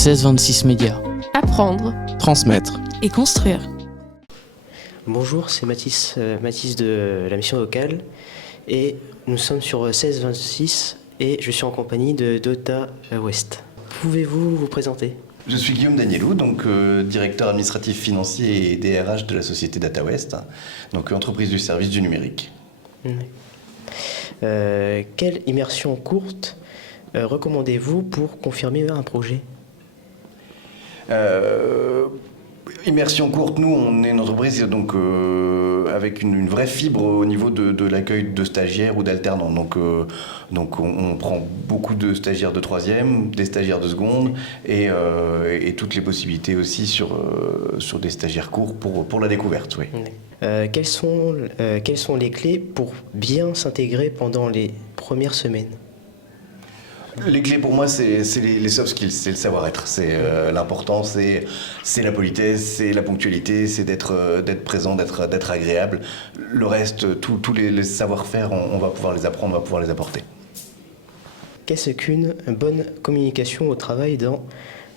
1626 Médias. Apprendre Transmettre. et construire. Bonjour, c'est Mathis de la mission locale et nous sommes sur 1626 et je suis en compagnie de Data West. Pouvez-vous vous présenter ? Je suis Guillaume Danielou, donc directeur administratif financier et DRH de la société Data West, donc entreprise du service du numérique. Quelle immersion courte recommandez-vous pour confirmer un projet ? Immersion courte, nous on est une entreprise donc, avec une vraie fibre au niveau de l'accueil de stagiaires ou d'alternants. Donc on prend beaucoup de stagiaires de troisième, des stagiaires de seconde et toutes les possibilités aussi sur des stagiaires courts pour la découverte. Oui. Quelles sont les clés pour bien s'intégrer pendant les premières semaines ? Les clés pour moi, c'est les soft skills, c'est le savoir-être. C'est l'important, c'est la politesse, c'est la ponctualité, c'est d'être présent, d'être agréable. Le reste, tous les savoir-faire, on va pouvoir les apprendre, on va pouvoir les apporter. Qu'est-ce qu'une bonne communication au travail dans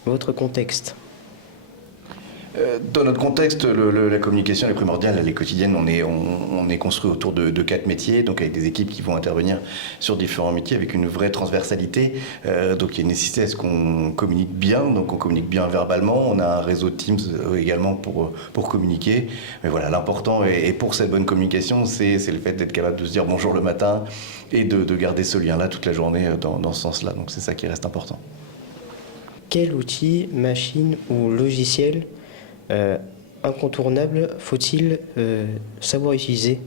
votre contexte ? Dans notre contexte, la communication est primordiale, elle est quotidienne. On est construit autour de 4 métiers, donc avec des équipes qui vont intervenir sur différents métiers avec une vraie transversalité. Donc il y a une nécessité à ce qu'on communique bien, donc on communique bien verbalement. On a un réseau de Teams également pour communiquer. Mais voilà, l'important et pour cette bonne communication, c'est le fait d'être capable de se dire bonjour le matin et de garder ce lien-là toute la journée dans ce sens-là. Donc c'est ça qui reste important. Quel outil, machine ou logiciel incontournable faut-il savoir utiliser ?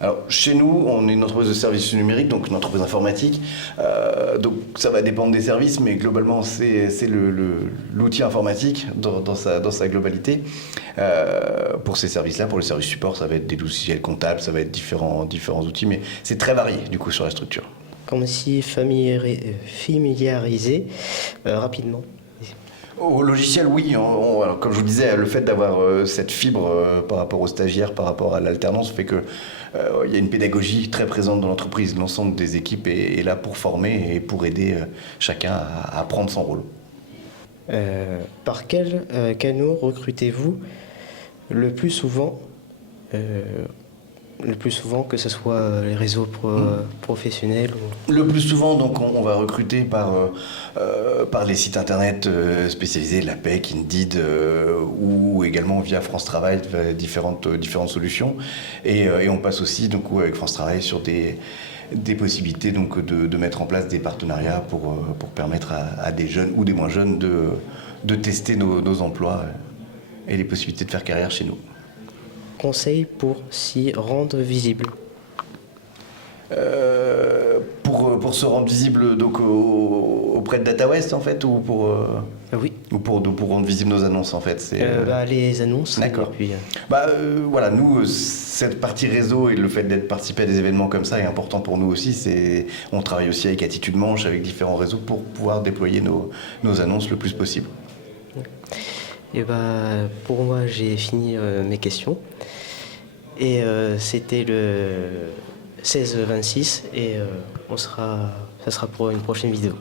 Alors, chez nous, on est une entreprise de services numériques, donc une entreprise informatique. Donc, ça va dépendre des services, mais globalement, c'est l'outil informatique dans sa globalité. Pour ces services-là, pour le service support, ça va être des logiciels comptables, ça va être différents outils, mais c'est très varié, du coup, sur la structure. Comment s'y familiariser rapidement ? Au logiciel, oui. Alors, comme je vous disais, le fait d'avoir cette fibre par rapport aux stagiaires, par rapport à l'alternance, fait que il y a une pédagogie très présente dans l'entreprise. L'ensemble des équipes est là pour former et pour aider chacun à prendre son rôle. Par quels canaux recrutez-vous le plus souvent, que ce soit les réseaux professionnels ou... Le plus souvent, donc, on va recruter par les sites internet spécialisés, l'APEC, Indeed, ou également via France Travail, différentes solutions. Et on passe aussi, donc, avec France Travail sur des possibilités donc, de mettre en place des partenariats pour permettre à des jeunes ou des moins jeunes de tester nos emplois et les possibilités de faire carrière chez nous. Conseils pour s'y rendre visible ? Pour se rendre visible donc auprès de Data West en fait ou pour Oui. ou pour rendre visible nos annonces en fait c'est les annonces. D'accord. Et puis, voilà, nous cette partie réseau et le fait d'être participé à des événements comme ça est important pour nous aussi. On travaille aussi avec Attitude Manche, avec différents réseaux pour pouvoir déployer nos annonces le plus possible. Et pour moi, j'ai fini mes questions. Et c'était le 16-26 et ça sera pour une prochaine vidéo.